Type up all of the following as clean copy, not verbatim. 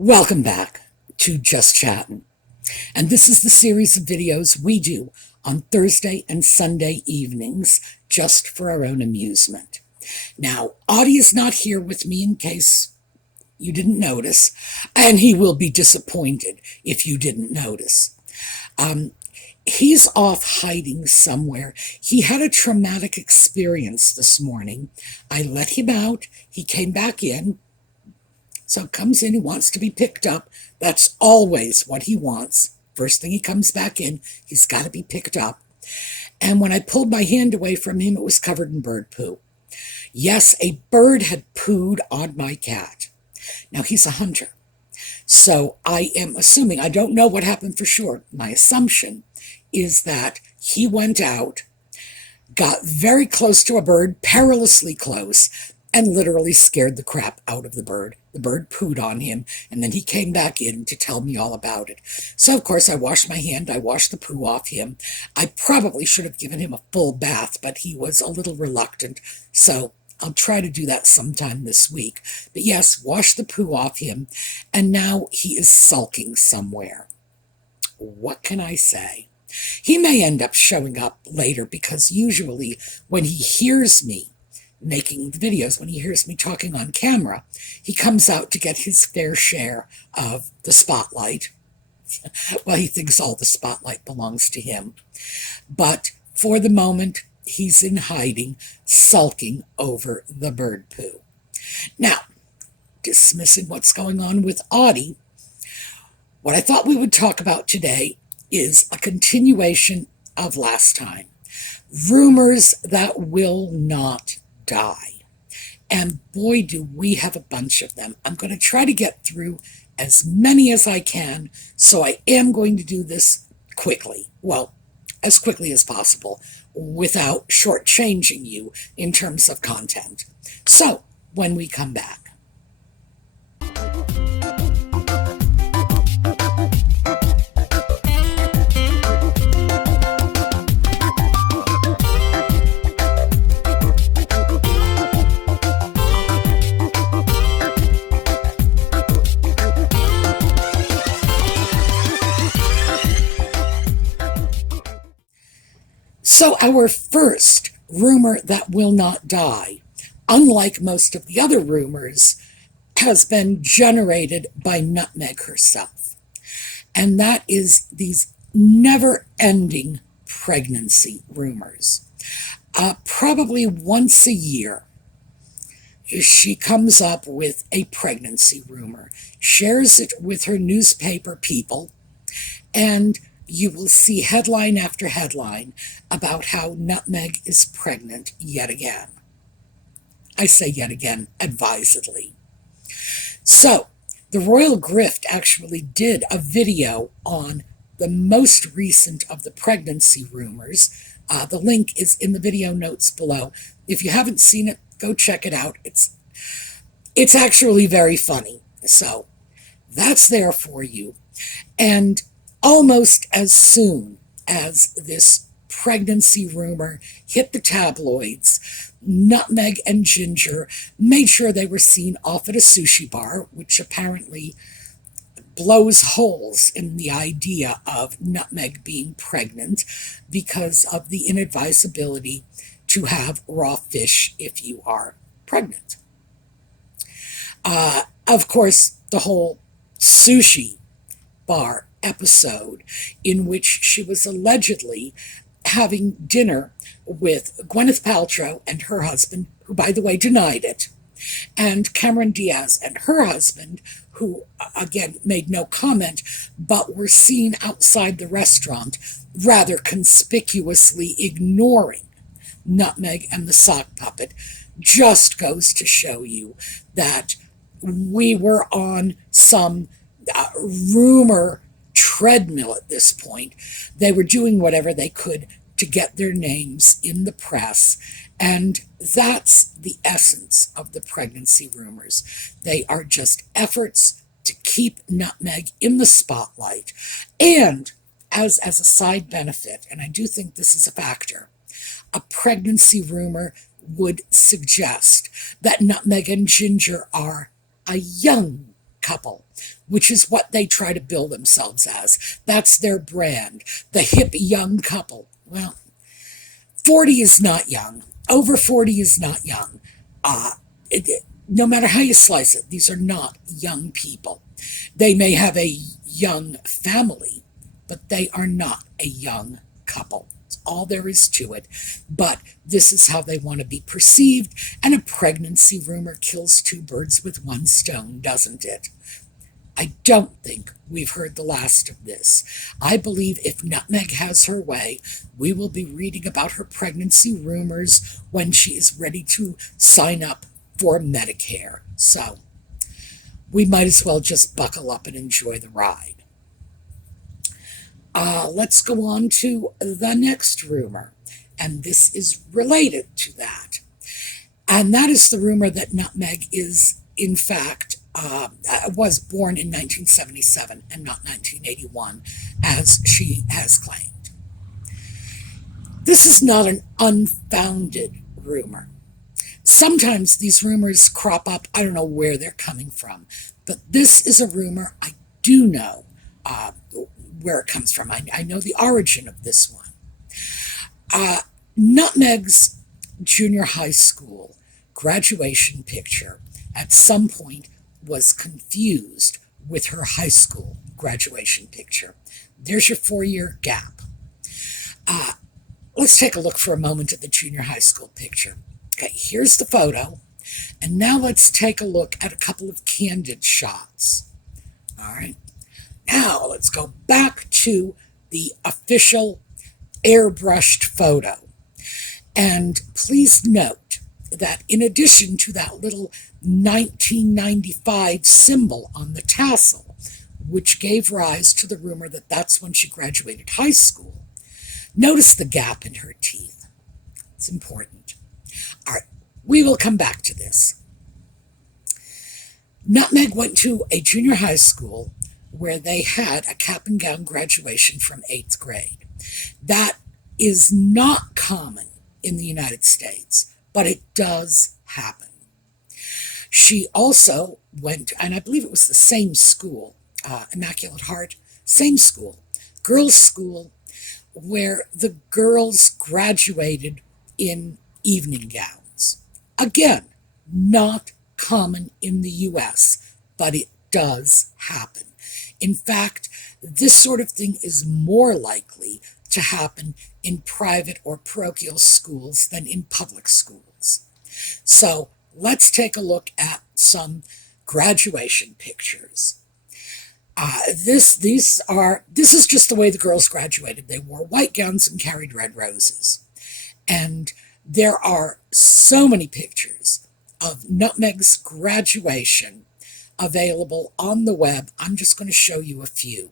Welcome back to Just Chattin'. And this is the series of videos we do on Thursday and Sunday evenings just for our own amusement. Now, Audie is not here with me in case you didn't notice, and he will be disappointed if you didn't notice. He's off hiding somewhere. He had a traumatic experience this morning. I let him out. He came back in. So comes in, he wants to be picked up. That's always what he wants. First thing he comes back in, he's got to be picked up. And when I pulled my hand away from him, it was covered in bird poo. Yes, a bird had pooed on my cat. Now, he's a hunter. So I am assuming, I don't know what happened for sure. My assumption is that he went out, got very close to a bird, perilously close, and literally scared the crap out of the bird. The bird pooed on him, and then he came back in to tell me all about it. So, of course, I washed my hand. I washed the poo off him. I probably should have given him a full bath, but he was a little reluctant. So I'll try to do that sometime this week. But yes, wash the poo off him, and now he is sulking somewhere. What can I say? He may end up showing up later because usually when he hears me making the videos, when he hears me talking on camera, he comes out to get his fair share of the spotlight. Well, he thinks all the spotlight belongs to him. But for the moment, he's in hiding, sulking over the bird poo. Now, dismissing what's going on with Audie, what I thought we would talk about today is a continuation of last time. Rumors that will not die. And boy, do we have a bunch of them. I'm going to try to get through as many as I can, so I am going to do this quickly. Well, as quickly as possible, without shortchanging you in terms of content. So, when we come back. So our first rumor that will not die, unlike most of the other rumors, has been generated by Nutmeg herself. And that is these never-ending pregnancy rumors. Probably once a year, she comes up with a pregnancy rumor, shares it with her newspaper people, and you will see headline after headline about how Nutmeg is pregnant yet again. I say yet again, advisedly. So, the Royal Grift actually did a video on the most recent of the pregnancy rumors. The link is in the video notes below. If you haven't seen it, go check it out. It's actually very funny. So, that's there for you. And almost as soon as this pregnancy rumor hit the tabloids, Nutmeg and Ginger made sure they were seen off at a sushi bar, which apparently blows holes in the idea of Nutmeg being pregnant because of the inadvisability to have raw fish if you are pregnant. Of course, the whole sushi bar episode in which she was allegedly having dinner with Gwyneth Paltrow and her husband, who, by the way, denied it, and Cameron Diaz and her husband, who, again, made no comment, but were seen outside the restaurant rather conspicuously ignoring Nutmeg and the sock puppet, just goes to show you that we were on some rumor treadmill at this point. They were doing whatever they could to get their names in the press, and that's the essence of the pregnancy rumors. They are just efforts to keep Nutmeg in the spotlight, and as a side benefit, and I do think this is a factor, a pregnancy rumor would suggest that Nutmeg and Ginger are a young couple, which is what they try to bill themselves as. That's their brand, the hip young couple. Well, 40 is not young. Over 40 is not young. No matter how you slice it, these are not young people. They may have a young family, but they are not a young couple. That's all there is to it. But this is how they want to be perceived, and a pregnancy rumor kills two birds with one stone, doesn't it? I don't think we've heard the last of this. I believe if Nutmeg has her way, we will be reading about her pregnancy rumors when she is ready to sign up for Medicare. So we might as well just buckle up and enjoy the ride. Let's go on to the next rumor, and this is related to that. And that is the rumor that Nutmeg is, in fact, was born in 1977 and not 1981, as she has claimed. This is not an unfounded rumor. Sometimes these rumors crop up. I don't know where they're coming from, but this is a rumor. I do know where it comes from. I know the origin of this one. Nutmeg's junior high school graduation picture at some point was confused with her high school graduation picture. There's your 4-year gap. Let's take a look for a moment at the junior high school picture. Okay, here's the photo. And now let's take a look at a couple of candid shots. All right. Now let's go back to the official airbrushed photo. And please note that in addition to that little 1995 symbol on the tassel, which gave rise to the rumor that that's when she graduated high school, notice the gap in her teeth. It's important. All right, we will come back to this. Nutmeg went to a junior high school where they had a cap and gown graduation from 8th grade. That is not common in the United States, but it does happen. She also went, and I believe it was the same school, Immaculate Heart, same school, girls' school, where the girls graduated in evening gowns. Again, not common in the U.S., but it does happen. In fact, this sort of thing is more likely to happen in private or parochial schools than in public schools. So let's take a look at some graduation pictures. This is just the way the girls graduated. They wore white gowns and carried red roses. And there are so many pictures of Nutmeg's graduation available on the web. I'm just going to show you a few.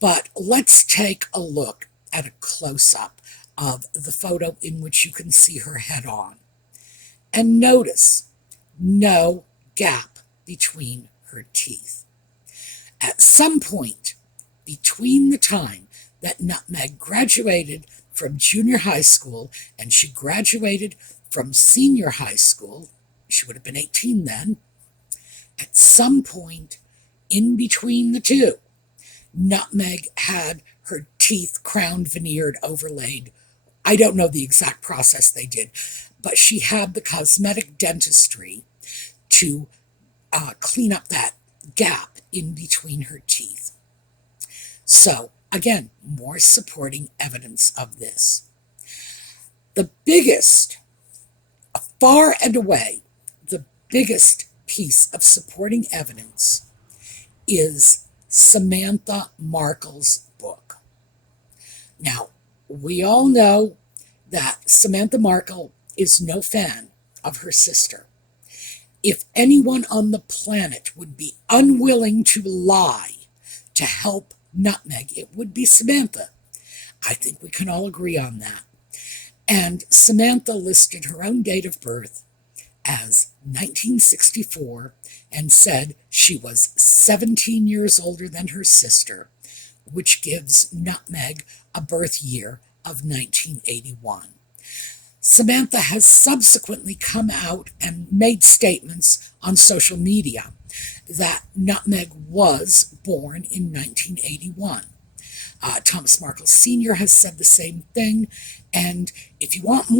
But let's take a look at a close-up of the photo in which you can see her head on. And notice no gap between her teeth. At some point between the time that Nutmeg graduated from junior high school and she graduated from senior high school, she would have been 18 then, at some point in between the two, Nutmeg had her teeth crown veneered, overlaid. I don't know the exact process they did, but she had the cosmetic dentistry to clean up that gap in between her teeth. So, again, more supporting evidence of this. The biggest, far and away, the biggest piece of supporting evidence is Samantha Markle's book. Now, we all know that Samantha Markle is no fan of her sister. If anyone on the planet would be unwilling to lie to help Nutmeg, it would be Samantha. I think we can all agree on that. And Samantha listed her own date of birth as 1964 and said she was 17 years older than her sister, which gives Nutmeg a birth year of 1981. Samantha has subsequently come out and made statements on social media that Nutmeg was born in 1981. Thomas Markle Sr. has said the same thing, and if you want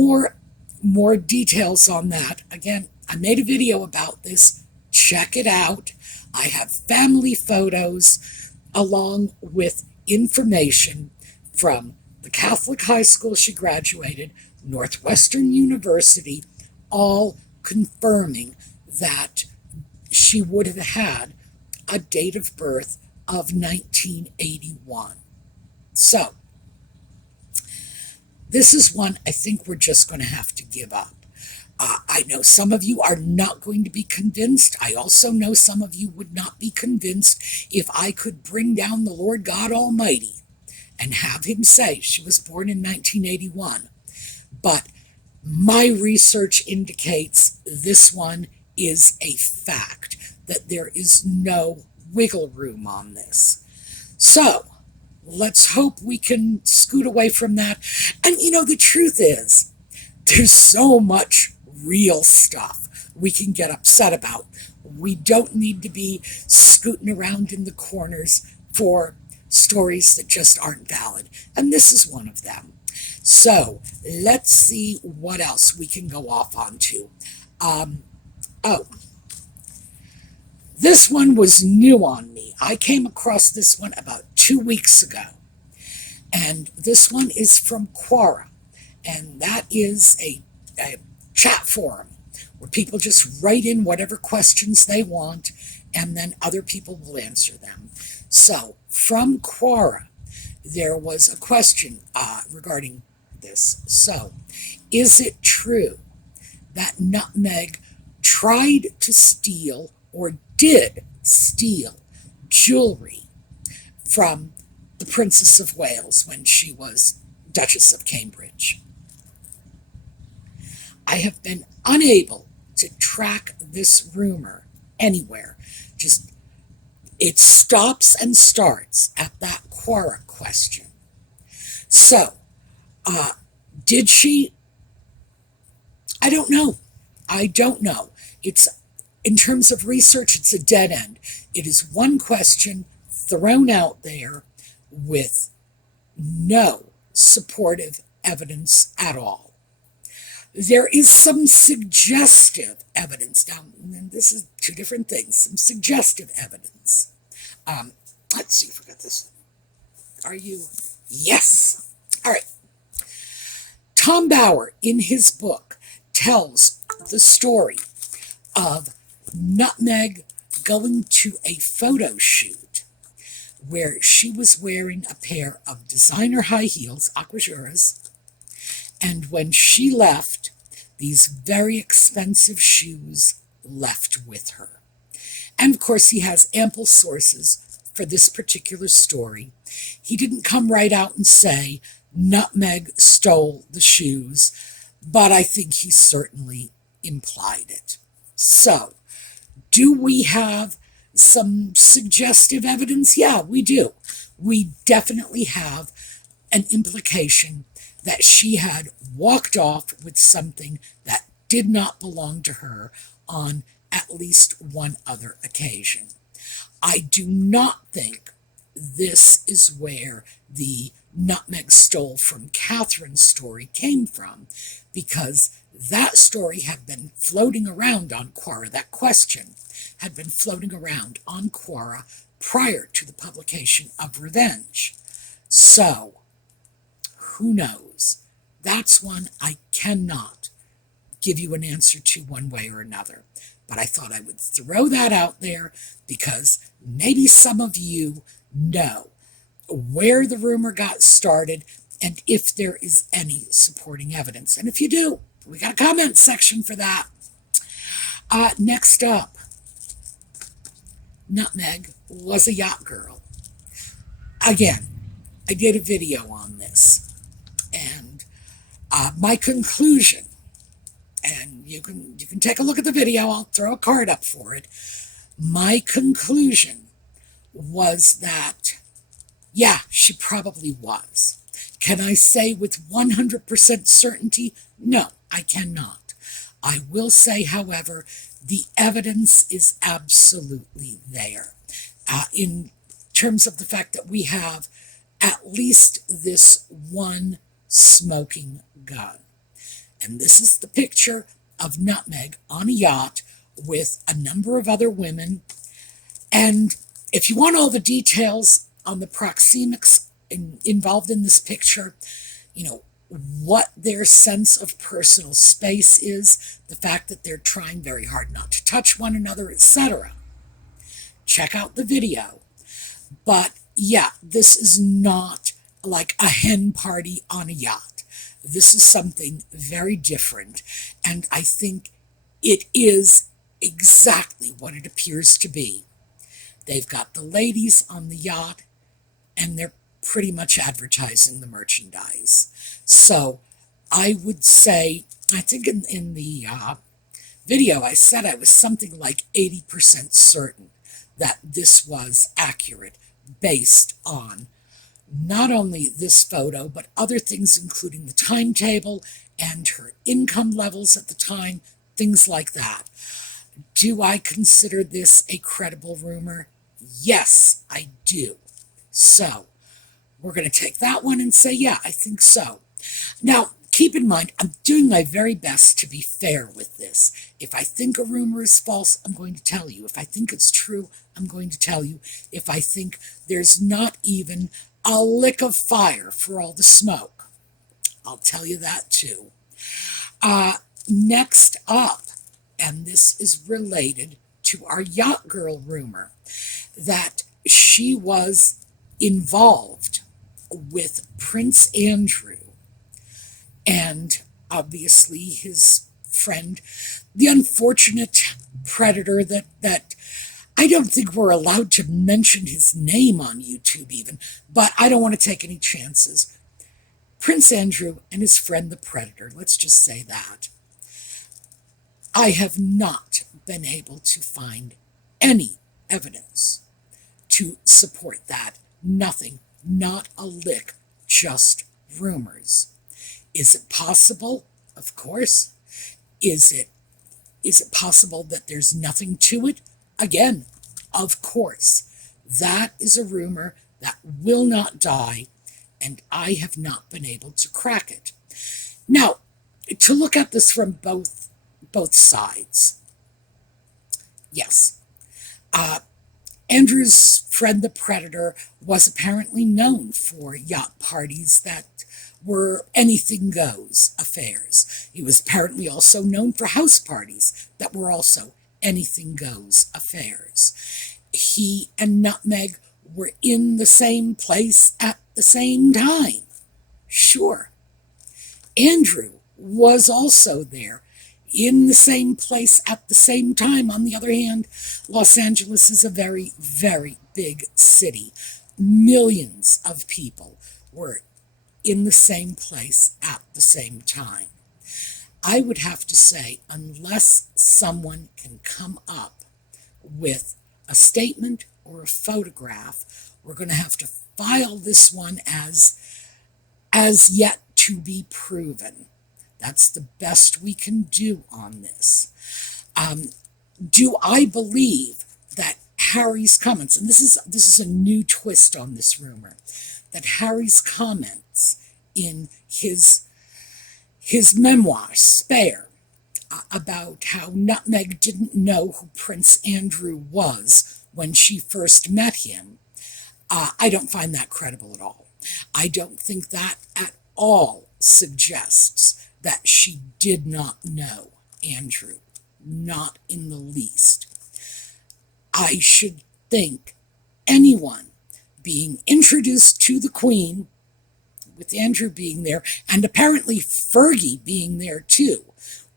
more details on that, again, I made a video about this. Check it out. I have family photos along with information from the Catholic high school she graduated, Northwestern University, all confirming that she would have had a date of birth of 1981. So, this is one I think we're just going to have to give up. I know some of you are not going to be convinced. I also know some of you would not be convinced if I could bring down the Lord God Almighty and have him say she was born in 1981. But my research indicates this one is a fact, that there is no wiggle room on this. So, let's hope we can scoot away from that. And the truth is, there's so much real stuff we can get upset about. We don't need to be scooting around in the corners for stories that just aren't valid. And this is one of them. So let's see what else we can go off onto. This one was new on me. I came across this one about 2 weeks ago. And this one is from Quora. And that is a chat forum where people just write in whatever questions they want, and then other people will answer them. So, from Quora, there was a question regarding this. So, is it true that Nutmeg tried to steal or did steal jewelry from the Princess of Wales when she was Duchess of Cambridge? I have been unable to track this rumor anywhere. It stops and starts at that Quora question. So, did she? I don't know. In terms of research, it's a dead end. It is one question thrown out there with no supportive evidence at all. There is some suggestive evidence. Now, this is two different things. Some suggestive evidence. Let's see if we got this. Are you? Yes. All right. Tom Bauer, in his book, tells the story of Nutmeg going to a photo shoot where she was wearing a pair of designer high heels, Aquajuras, and when she left, these very expensive shoes left with her. And of course, he has ample sources for this particular story. He didn't come right out and say Nutmeg stole the shoes, but I think he certainly implied it. So, do we have some suggestive evidence? Yeah, we do. We definitely have an implication that she had walked off with something that did not belong to her on at least one other occasion. I do not think this is where the Nutmeg stole from Catherine story came from, because that story had been floating around on Quora. That question had been floating around on Quora prior to the publication of Revenge. So, who knows? That's one I cannot give you an answer to one way or another. But I thought I would throw that out there because maybe some of you know where the rumor got started and if there is any supporting evidence. And if you do, we got a comment section for that. Next up, Nutmeg was a yacht girl. Again, I did a video on this. And my conclusion, and you can take a look at the video, I'll throw a card up for it. My conclusion was that, yeah, she probably was. Can I say with 100% certainty? No, I cannot. I will say, however, The evidence is absolutely there. In terms of the fact that we have at least this one smoking gun. And this is the picture of Nutmeg on a yacht with a number of other women. And if you want all the details on the proxemics involved in this picture, you know, what their sense of personal space is, the fact that they're trying very hard not to touch one another, etc. Check out the video. But yeah, this is not like a hen party on a yacht. This is something very different, and I think it is exactly what it appears to be. They've got the ladies on the yacht, and they're pretty much advertising the merchandise. So I would say, I think in the video I said I was something like 80% certain that this was accurate based on not only this photo, but other things, including the timetable and her income levels at the time, things like that. Do I consider this a credible rumor? Yes, I do. So we're going to take that one and say, yeah, I think so. Now, keep in mind, I'm doing my very best to be fair with this. If I think a rumor is false, I'm going to tell you. If I think it's true, I'm going to tell you. If I think there's not even a lick of fire for all the smoke, I'll tell you that too. Next up, and this is related to our yacht girl rumor, that she was involved with Prince Andrew and obviously his friend, the unfortunate predator that I don't think we're allowed to mention his name on YouTube even, but I don't want to take any chances. Prince Andrew and his friend the Predator, let's just say that. I have not been able to find any evidence to support that. Nothing, not a lick, just rumors. Is it possible? Of course. Is it possible that there's nothing to it? Again, of course. That is a rumor that will not die, and I have not been able to crack it. Now, to look at this from both sides. Yes. Andrew's friend the Predator was apparently known for yacht parties that were anything goes affairs. He was apparently also known for house parties that were also anything goes affairs. He and Nutmeg were in the same place at the same time. Sure. Andrew was also there in the same place at the same time. On the other hand, Los Angeles is a very, very big city. Millions of people were in the same place at the same time. I would have to say, unless someone can come up with a statement or a photograph, we're going to have to file this one as yet to be proven. That's the best we can do on this. Do I believe that Harry's comments, and this is a new twist on this rumor, that Harry's comments in his memoir, Spare, about how Nutmeg didn't know who Prince Andrew was when she first met him, I don't find that credible at all. I don't think that at all suggests that she did not know Andrew, not in the least. I should think anyone being introduced to the Queen, with Andrew being there, and apparently Fergie being there too,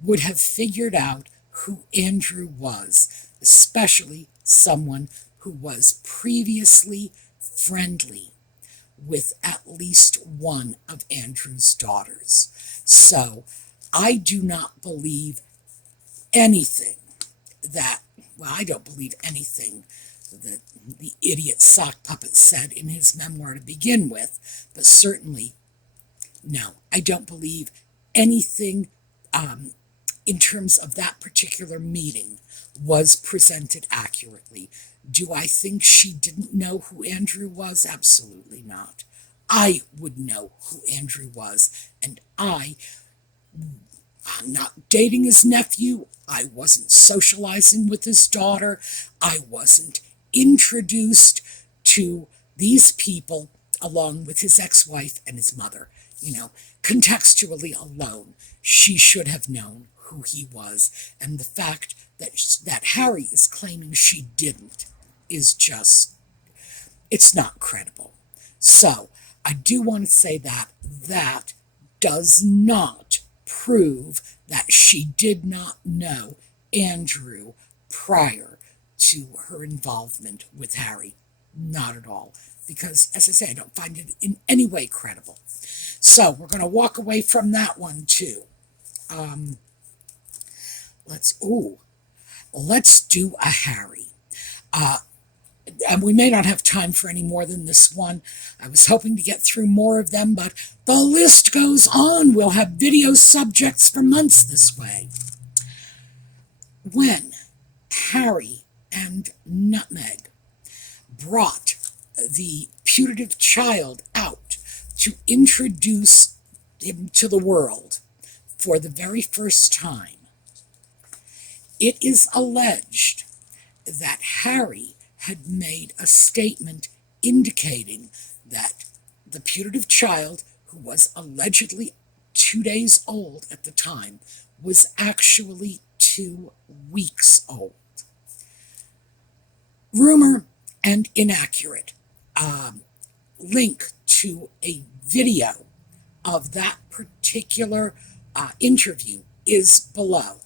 would have figured out who Andrew was, especially someone who was previously friendly with at least one of Andrew's daughters. So I do not believe anything that, well, I don't believe anything that the idiot sock puppet said in his memoir to begin with, but certainly, no, I don't believe anything in terms of that particular meeting, was presented accurately. Do I think she didn't know who Andrew was? Absolutely not. I would know who Andrew was, and I'm not dating his nephew. I wasn't socializing with his daughter. I wasn't introduced to these people along with his ex-wife and his mother. Contextually alone, she should have known who he was. And the fact that Harry is claiming she didn't is just, it's not credible. So I do want to say that does not prove that she did not know Andrew prior to her involvement with Harry. Not at all. Because, as I say, I don't find it in any way credible. So we're going to walk away from that one, too. Let's do a Harry. And we may not have time for any more than this one. I was hoping to get through more of them, but the list goes on. We'll have video subjects for months this way. When Harry and Nutmeg brought the putative child out to introduce him to the world for the very first time, it is alleged that Harry had made a statement indicating that the putative child, who was allegedly 2 days old at the time, was actually 2 weeks old. Rumor and inaccurate. Link to a video of that particular interview is below.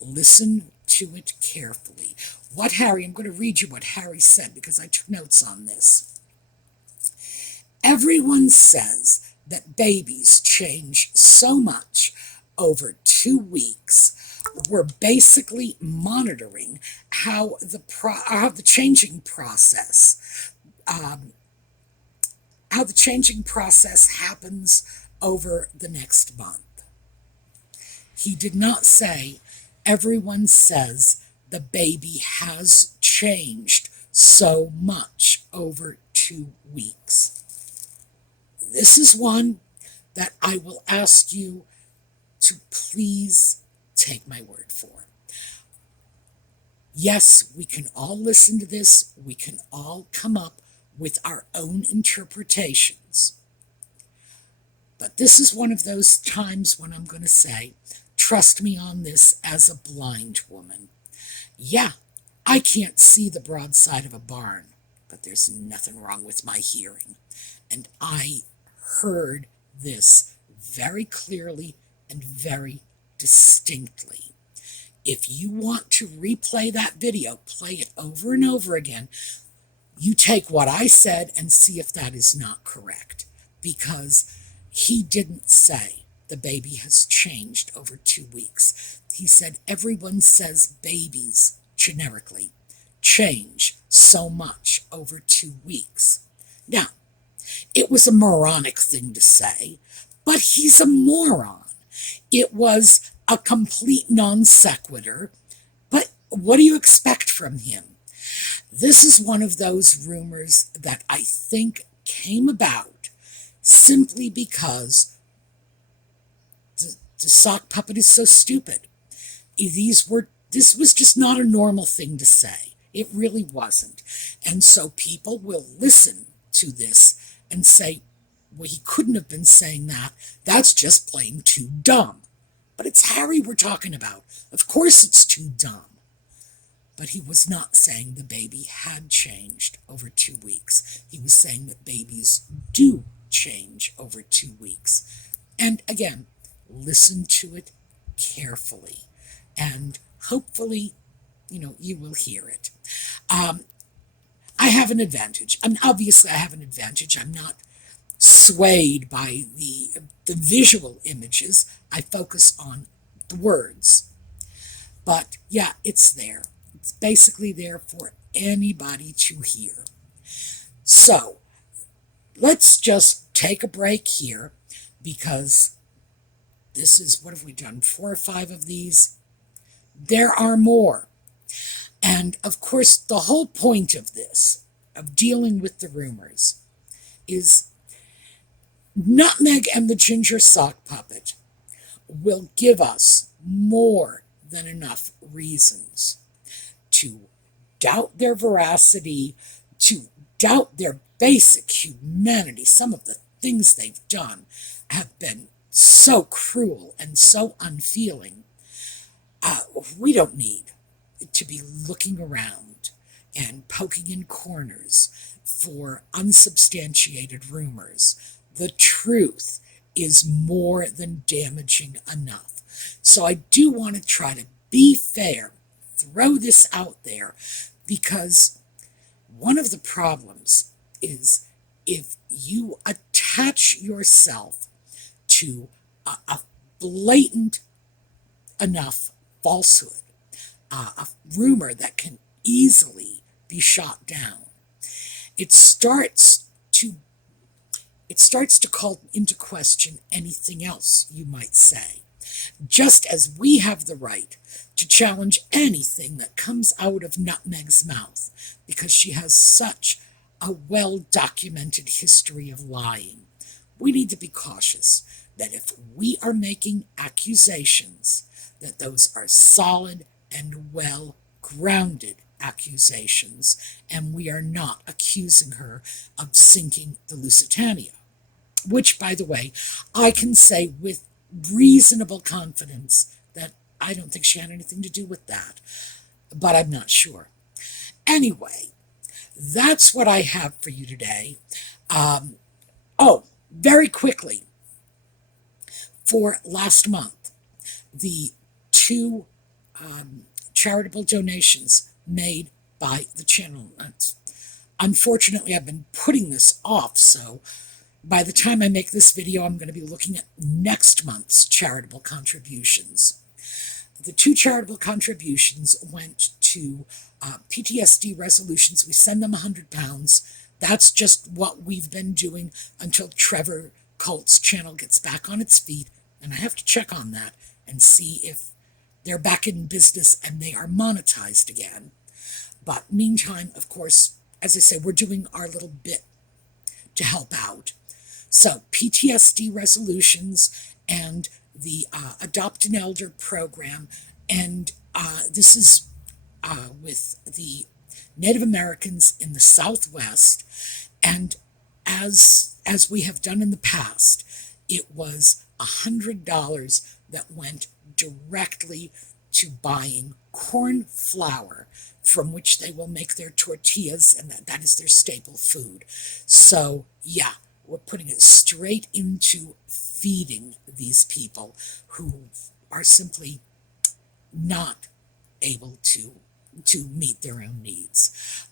Listen to it carefully. I'm going to read you what Harry said because I took notes on this. Everyone says that babies change so much over 2 weeks. We're basically monitoring how the changing process happens over the next month. He did not say, everyone says the baby has changed so much over 2 weeks. This is one that I will ask you to please take my word for. Yes, we can all listen to this. We can all come up with our own interpretations. But this is one of those times when I'm going to say, trust me on this as a blind woman. Yeah, I can't see the broadside of a barn, but there's nothing wrong with my hearing. And I heard this very clearly and very distinctly. If you want to replay that video, play it over and over again. You take what I said and see if that is not correct, because he didn't say the baby has changed over 2 weeks. He said everyone says babies, generically, change so much over 2 weeks. Now, it was a moronic thing to say, but he's a moron. It was a complete non sequitur, but what do you expect from him? This is one of those rumors that I think came about simply because the sock puppet is so stupid. This was just not a normal thing to say. It really wasn't. And so people will listen to this and say, well, he couldn't have been saying that. That's just plain too dumb. But it's Harry we're talking about. Of course it's too dumb. But he was not saying the baby had changed over 2 weeks. He was saying that babies do change over 2 weeks. And again, listen to it carefully. And hopefully, you will hear it. I have an advantage. Obviously, I have an advantage. I'm not swayed by the visual images. I focus on the words. But yeah, it's there. It's basically there for anybody to hear. So let's just take a break here because This is, what have we done, 4 or 5 of these? There are more. And of course, the whole point of this, of dealing with the rumors, is Nutmeg and the Ginger Sock Puppet will give us more than enough reasons to doubt their veracity, to doubt their basic humanity. Some of the things they've done have been so cruel and so unfeeling. We don't need to be looking around and poking in corners for unsubstantiated rumors. The truth is more than damaging enough. So I do want to try to be fair, throw this out there, because one of the problems is if you attach yourself to a blatant enough falsehood, a rumor that can easily be shot down, it starts to call into question anything else you might say. Just as we have the right to challenge anything that comes out of Nutmeg's mouth, because she has such a well-documented history of lying, we need to be cautious that if we are making accusations, that those are solid and well-grounded accusations, and we are not accusing her of sinking the Lusitania, which, by the way, I can say with reasonable confidence that I don't think she had anything to do with that, but I'm not sure. Anyway, that's what I have for you today. Very quickly, for last month, the 2 charitable donations made by the channel. Unfortunately, I've been putting this off, so by the time I make this video, I'm going to be looking at next month's charitable contributions. The 2 charitable contributions went to PTSD Resolutions. We send them £100. That's just what we've been doing until Trevor Colt's channel gets back on its feet, and I have to check on that and see if they're back in business and they are monetized again. But meantime, of course, as I say, we're doing our little bit to help out. So PTSD Resolutions and the Adopt an Elder program, and this is with the Native Americans in the Southwest, and as we have done in the past, it was $100 that went directly to buying corn flour from which they will make their tortillas, and that is their staple food. So yeah, we're putting it straight into feeding these people who are simply not able to meet their own needs.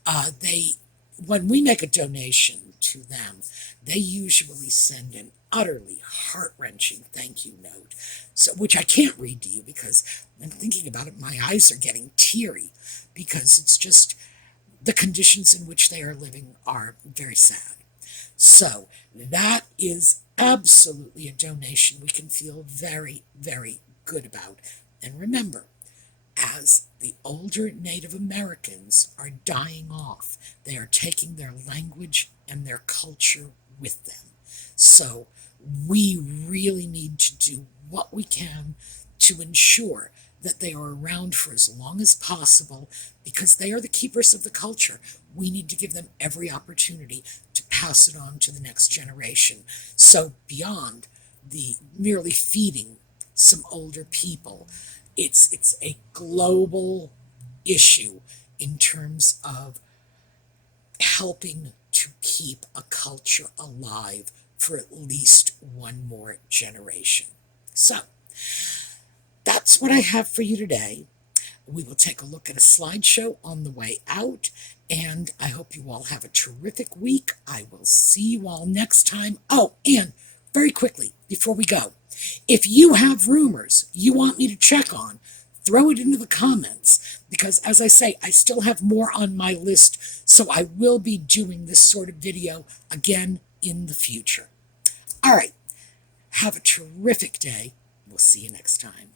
When we make a donation to them, they usually send an utterly heart-wrenching thank you note, so which I can't read to you because I'm thinking about it, my eyes are getting teary, because it's just the conditions in which they are living are very sad. So that is absolutely a donation we can feel very, very good about. And remember, as the older Native Americans are dying off, they are taking their language and their culture with them. So we really need to do what we can to ensure that they are around for as long as possible, because they are the keepers of the culture. We need to give them every opportunity to pass it on to the next generation. So beyond the merely feeding some older people, it's a global issue in terms of helping to keep a culture alive for at least one more generation. So that's what I have for you today. We will take a look at a slideshow on the way out, and I hope you all have a terrific week. I will see you all next time. Oh, and very quickly, before we go, if you have rumors you want me to check on, throw it into the comments, because as I say, I still have more on my list, so I will be doing this sort of video again in the future. All right, have a terrific day. We'll see you next time.